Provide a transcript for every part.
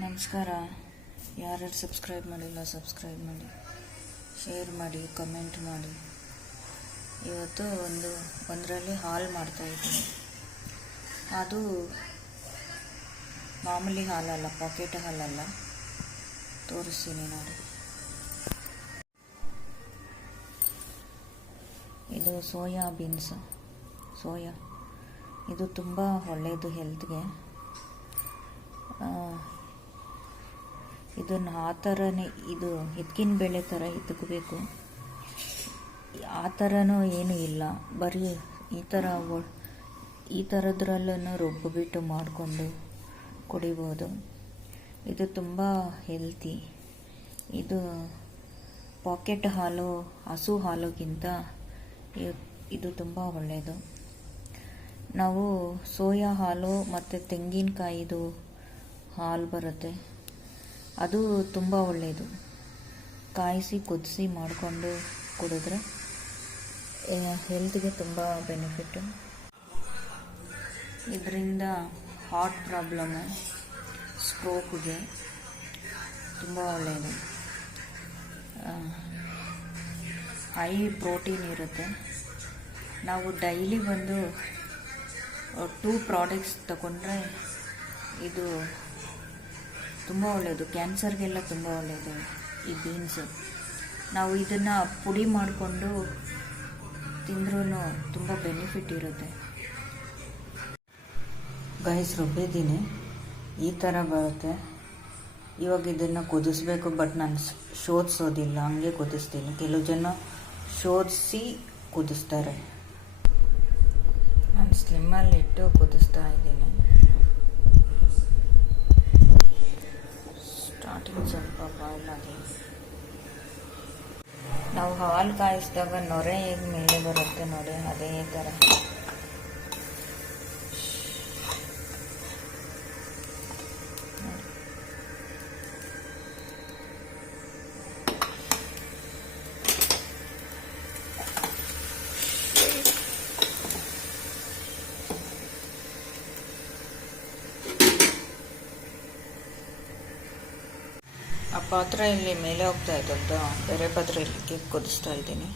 ನಮಸ್ಕಾರ. ಯಾರ್ಯಾರು ಸಬ್ಸ್ಕ್ರೈಬ್ ಮಾಡಿಲ್ಲ ಸಬ್ಸ್ಕ್ರೈಬ್ ಮಾಡಿ, ಶೇರ್ ಮಾಡಿ, ಕಮೆಂಟ್ ಮಾಡಿ. ಇವತ್ತು ಒಂದರಲ್ಲಿ ಹಾಲು ಮಾಡ್ತಾಯಿದ್ದೀನಿ. ಅದು ಮಾಮೂಲಿ ಹಾಲಲ್ಲ, ಪಾಕೆಟ್ ಹಾಲಲ್ಲ. ತೋರಿಸ್ತೀನಿ ನೋಡಿ. ಇದು ಸೋಯಾ ಬೀನ್ಸ್, ಇದು ತುಂಬ ಒಳ್ಳೆಯದು ಹೆಲ್ತ್ಗೆ. ಇದನ್ನು ಆ ಥರನೇ, ಇದು ಹಿತ್ಕಿನ ಬೇಳೆ ಥರ ಇದ್ದಕಬೇಕು. ಆ ಥರನೂ ಏನೂ ಇಲ್ಲ, ಬರೀ ಈ ಥರದ್ರಲ್ಲೂ ರುಬ್ಬಿಬಿಟ್ಟು ಮಾಡಿಕೊಂಡು ಕುಡಿಬೋದು. ಇದು ತುಂಬ ಹೆಲ್ತಿ. ಇದು ಪಾಕೆಟ್ ಹಾಲು, ಹಸು ಹಾಲುಗಿಂತ ಇದು ತುಂಬ ಒಳ್ಳೆಯದು. ನಾವು ಸೋಯಾ ಹಾಲು ಮತ್ತು ತೆಂಗಿನಕಾಯಿದು ಹಾಲು ಬರುತ್ತೆ, ಅದು ತುಂಬ ಒಳ್ಳೆಯದು. ಕಾಯಿಸಿ ಕುದಿಸಿ ಮಾಡಿಕೊಂಡು ಕುಡಿದ್ರೆ ಹೆಲ್ತ್ಗೆ ತುಂಬ ಬೆನಿಫಿಟ್ಟು. ಇದರಿಂದ ಹಾರ್ಟ್ ಪ್ರಾಬ್ಲಮ್ಮು, ಸ್ಟ್ರೋಕ್ಗೆ ತುಂಬ ಒಳ್ಳೆಯದು. ಹೈ ಪ್ರೋಟೀನ್ ಇರುತ್ತೆ. ನಾವು ಡೈಲಿ 2 ಪ್ರಾಡಕ್ಟ್ಸ್ ತಗೊಂಡ್ರೆ ಇದು ತುಂಬ ಒಳ್ಳೆಯದು. ಕ್ಯಾನ್ಸರ್ಗೆಲ್ಲ ತುಂಬ ಒಳ್ಳೆಯದು ಈ ಬೀನ್ಸು. ನಾವು ಇದನ್ನು ಪುಡಿ ಮಾಡಿಕೊಂಡು ತಿಂದ್ರೂ ತುಂಬ ಬೆನಿಫಿಟ್ ಇರುತ್ತೆ. ಗೈಸ್, ರುಬ್ಬಿದ್ದೀನಿ, ಈ ಥರ ಬರುತ್ತೆ. ಇವಾಗ ಇದನ್ನು ಕುದಿಸ್ಬೇಕು, ಬಟ್ ನಾನು ಶೋಧಿಸೋದಿಲ್ಲ, ಹಂಗೆ ಕುದಿಸ್ತೀನಿ. ಕೆಲವು ಜನ ಶೋಧಿಸಿ ಕುದಿಸ್ತಾರೆ. ನಾನು ಸ್ಲಿಮ್ಮಲ್ಲಿಟ್ಟು ಕುದಿಸ್ತಾ ಇದ್ದೀನಿ. ಸ್ಟಾರ್ಟಿಂಗ್ ಸ್ವಲ್ಪ ಬಾಯ್ಲ್ ಆಗಿ, ನಾವು ಹಾಲು ಕಾಯಿಸಿದಾಗ ನೊರೆ ಹೇಗೆ ಮೇಲೆ ಬರುತ್ತೆ ನೋಡಿ, ಅದೇ ಥರ. ಆ ಪಾತ್ರೆ ಇಲ್ಲಿ ಮೇಲೆ ಹೋಗ್ತಾ ಇದ್ದಂತ ಬೇರೆ ಪಾತ್ರೆಯಲ್ಲಿ ಕುದಿಸ್ತಾ ಇದ್ದೀನಿ.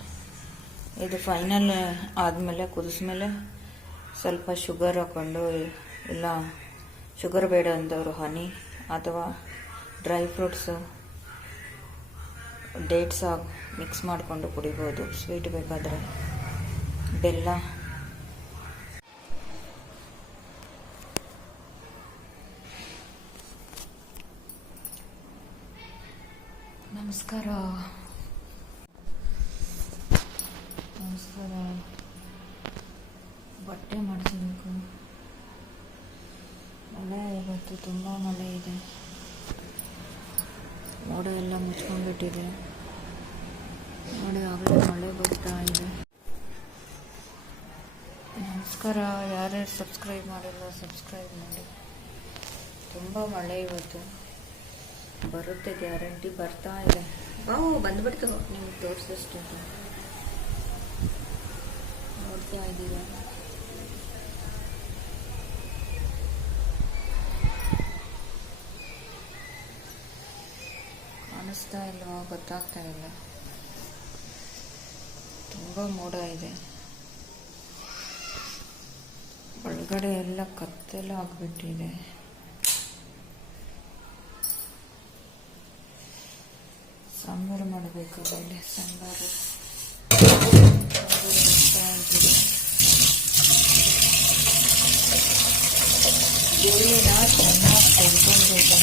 ಇದು ಫೈನಲ್ ಆದಮೇಲೆ, ಕುದಿಸ್ಮೇಲೆ ಸ್ವಲ್ಪ ಶುಗರ್ ಹಾಕ್ಕೊಂಡು, ಇಲ್ಲ ಶುಗರ್ ಬೇಡ ಅಂದವರು ಹನಿ ಅಥವಾ ಡ್ರೈ ಫ್ರೂಟ್ಸು, ಡೇಟ್ಸ್ ಮಿಕ್ಸ್ ಮಾಡಿಕೊಂಡು ಕುಡಿಬೋದು. ಸ್ವೀಟ್ ಬೇಕಾದರೆ ಬೆಲ್ಲ. ನಮಸ್ಕಾರ. ಬಟ್ಟೆ ಮಾಡಿಸಬೇಕು. ಮಳೆ ಇವತ್ತು ತುಂಬ ಮಳೆ ಇದೆ. ಮೋಡ ಎಲ್ಲ ಮುಚ್ಕೊಂಡ್ಬಿಟ್ಟಿದೆ ನೋಡಿ, ಆಗಲೇ ಮಳೆ ಬರ್ತಾ ಇದೆ. ನಮಸ್ಕಾರ. ಯಾರ್ಯಾರು ಸಬ್ಸ್ಕ್ರೈಬ್ ಮಾಡಿಲ್ಲ ಸಬ್ಸ್ಕ್ರೈಬ್ ಮಾಡಿ. ತುಂಬ ಮಳೆ ಇವತ್ತು ಬರುತ್ತೆ, ಗ್ಯಾರಂಟಿ ಬರ್ತಾ ಇದೆ. ಬಂದ್ಬಿಡ್ತು, ನಿಮ್ಗೆ ತೋರಿಸಷ್ಟು ನೋಡ್ತಾ ಇದ್ದೀರಾ. ಕಾಣಿಸ್ತಾ ಇಲ್ವಾ ಗೊತ್ತಾಗ್ತಾ ಇಲ್ಲ, ತುಂಬ ಮೋಡ ಇದೆ. ಒಳಗಡೆ ಎಲ್ಲ ಕತ್ತೆಲ್ಲ ಆಗಿಬಿಟ್ಟಿದೆ. ಸಾಂಬಾರು ಮಾಡಬೇಕು, ಬೇಳೆ ಸಾಂಬಾರು. ಬೇಳೆನ ಚೆನ್ನಾಗಿ ತೆಗೆದುಕೊಳ್ಬೇಕು.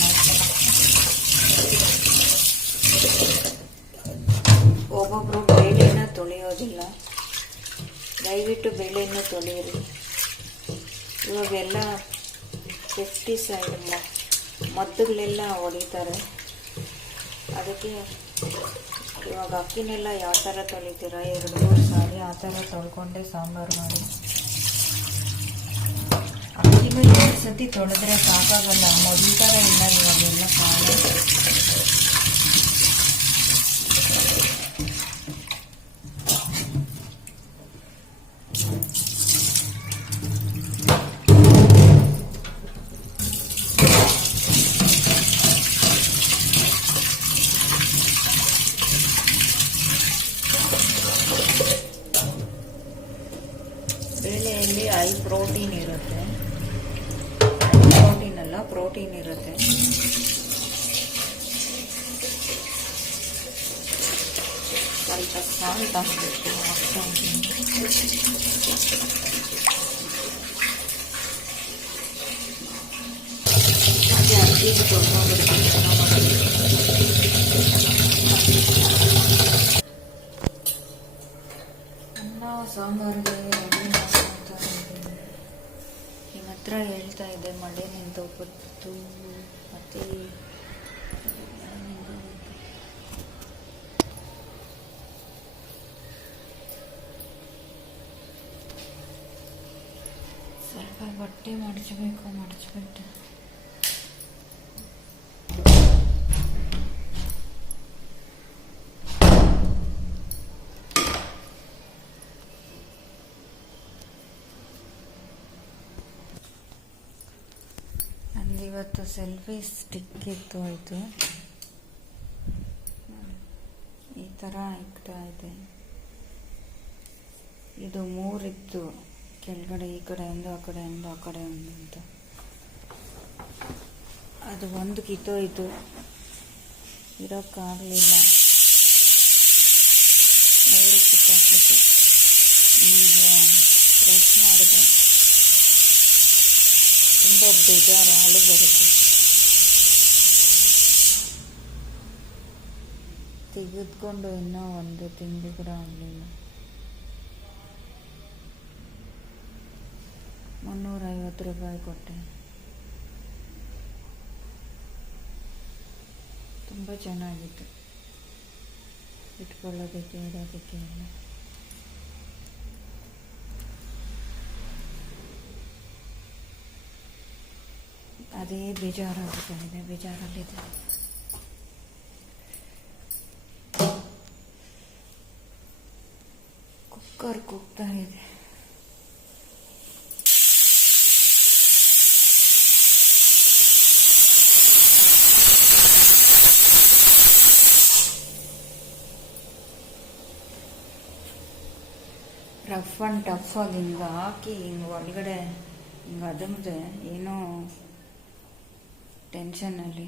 ಒಬ್ಬೊಬ್ರು ಬೇಳೆನ ತೊಳೆಯೋದಿಲ್ಲ, ದಯವಿಟ್ಟು ಬೇಳೆಯನ್ನು ತೊಳೆಯಿರಿ. ಇವಾಗೆಲ್ಲ ಪೆಸ್ಟಿಸೈಡ್ ಮದ್ದುಗಳೆಲ್ಲ ಹೊಡಿತಾರೆ. ಅದಕ್ಕೆ ಇವಾಗ ಅಕ್ಕಿನೆಲ್ಲ ಯಾವ ಥರ ತೊಳಿತೀರ, 2-3 ಸಾರಿ ಆ ಥರ ತೊಳ್ಕೊಂಡೆ ಸಾಂಬಾರು ಮಾಡಿ. ಅಕ್ಕಿನೂ 2 ಸತಿ ತೊಳೆದ್ರೆ ಸಾಕಾಗಲ್ಲ, ಮೊದಲ ಥರ ಇಲ್ಲ ಇವಾಗೆಲ್ಲ ಕಾಲ. ಪ್ರೋಟೀನ್ ಇರುತ್ತೆ. ಸ್ವಲ್ಪ ಸಾಲ್ಟ್ ಹಾಕಬೇಕು, ಹಾಕ್ತಾ ಇದ್ದೀನಿ. ಹಾಗೆ ಅಕ್ಕಿಗೆ ಅನ್ನ ಸಾಂಬಾರಿಗೆ ರೆಡಿ ಮಾಡ್ತಾ ಇದ್ದೀನಿ. ನಿಮ್ಮ ಹತ್ರ ಹೇಳ್ತಾ ಇದೆ ಮಳೆ ನಿಂತೋಗ್ಬಿಟ್ಟು ಮತ್ತೆ ಸ್ವಲ್ಪ ಬಟ್ಟೆ ಮಡಚ್ಬಿಟ್ಟು ಇವತ್ತು ಸೆಲ್ಫಿ ಸ್ಟಿಕ್ ಇತ್ತು, ಆಯಿತು. ಈ ಥರ ಇಕ್ತಾ ಇದೆ. ಇದು 3 ಇತ್ತು ಕೆಳಗಡೆ, ಈ ಕಡೆಯಿಂದ ಆ ಕಡೆಯಿಂದ ಆ ಕಡೆ ಒಂದು ಅಂತ. ಅದು ಒಂದು ಕಿತ್ತೋಯ್ತು, ಇರೋಕ್ಕಾಗಲಿಲ್ಲ, 3 ಕಿತ್ತಾಕ್ಬಿಟ್ಟು ಈಗ ಪ್ರೆಸ್ ಮಾಡಿದೆ. ತುಂಬ ಬೇಜಾರು, ಹಾಳು ಬರುತ್ತೆ. ತೆಗೆದುಕೊಂಡು ಇನ್ನೂ 1 ತಿಂಗಳು ಕೂಡ ಆಗಲಿಲ್ಲ. 350 ರೂಪಾಯಿ ಕೊಟ್ಟೆ. ತುಂಬ ಚೆನ್ನಾಗಿತ್ತು, ಇಟ್ಕೊಳ್ಳೋದಕ್ಕೆ ಇಡೋದಕ್ಕೆ ಎಲ್ಲ. ಅದೇ ಬೇಜಾರಾಗ್ತಾ ಇದೆ, ಬೇಜಾರಲ್ಲಿದೆ. ಕುಕ್ಕರ್ ಕೂಗ್ತಾ ಇದೆ. ರಫ್ ಆ್ಯಂಡ್ ಟಫ್ ಆಗಿ ಹಿಂಗೆ ಹಾಕಿ ಹಿಂಗೆ ಒಳಗಡೆ ಹಿಂಗೆ ಅದಮ್ದೆ ಏನೋ ಟೆನ್ಷನಲ್ಲಿ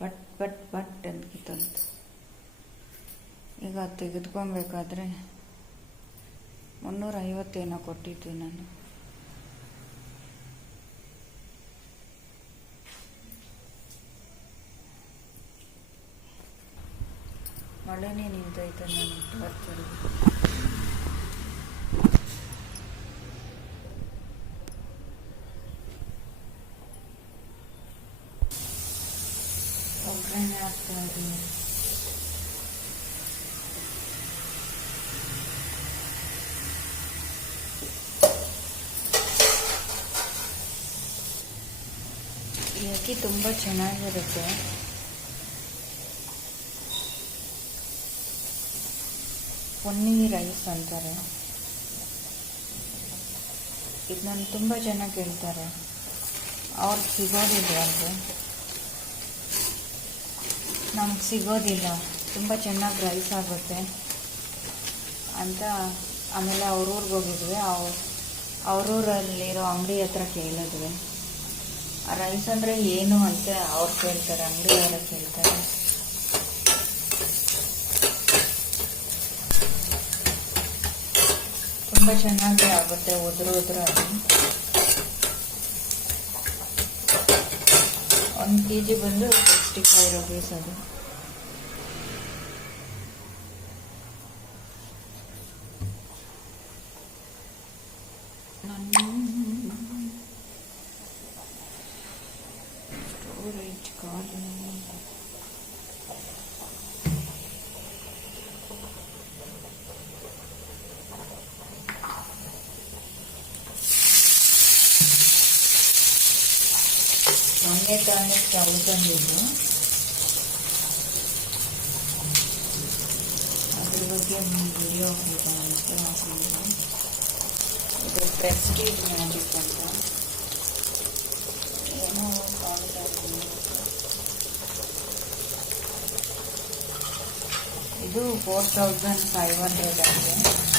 ಬಟ್ ಬಟ್ ಬಟ್ ಅಂದ್ಕಿತ್ತಂತ. ಈಗ ತೆಗೆದುಕೊಬೇಕಾದ್ರೆ 350 ಏನೋ ಕೊಟ್ಟಿದ್ದೆ ನಾನು. ಮಳೆನೇ ನಿಂತೈತೆ ನಾನು ಟಾರ್ಚರ್. ಒಗ್ಗರಣೆ ಹಾಕ್ತಾ ಇದ್ದೀನಿ. ಈ ಅಕ್ಕಿ ತುಂಬ ಚೆನ್ನಾಗಿರುತ್ತೆ. ಪೊನ್ನಿ ರೈಸ್ ಅಂತಾರೆ. ಇದು ನಾನು ತುಂಬ ಜನ ಕೇಳ್ತಾರೆ, ಅವ್ರಿಗೆ ಸಿಗೋದಿಲ್ಲ ಅಂದರೆ ನಮ್ಗೆ ಸಿಗೋದಿಲ್ಲ, ತುಂಬ ಚೆನ್ನಾಗಿ ರೈಸ್ ಆಗುತ್ತೆ ಅಂತ. ಆಮೇಲೆ ಅವ್ರೂರಿಗೆ ಹೋಗಿದ್ವಿ, ಅವ್ರೂರಲ್ಲಿರೋ ಅಂಗಡಿ ಹತ್ರ ಕೇಳಿದ್ವಿ ಆ ರೈಸ್ ಅಂದರೆ ಏನು ಅಂತ. ಅವ್ರು ಕೇಳ್ತಾರೆ, ಅಂಗಡಿಯವರ ಕೇಳ್ತಾರೆ. ತುಂಬ ಚೆನ್ನಾಗಿ ಆಗುತ್ತೆ, ಉದುರಾಗಿ. 1 kg ಬಂದು 65 rupees ಅದು. ಸ್ಟೋರೇಜ್ ಖಾಲಿ. ಮೊನ್ನೆ ತಾನೇ 1000 ಇದು. ಅದ್ರ ಬಗ್ಗೆ ವಿಡಿಯೋ ಹಾಕಿದ್ದೆ ಹಾಕಿಲ್ಲ. ಇದು ಪ್ರೆಸ್ಟೀಜ್ ಮ್ಯಾಜಿಕ್ ಅಂತ ಏನೋ ಕಾಂಟ್ಯಾಕ್ಟ್. ಇದು 4500 ಆಗಿದೆ.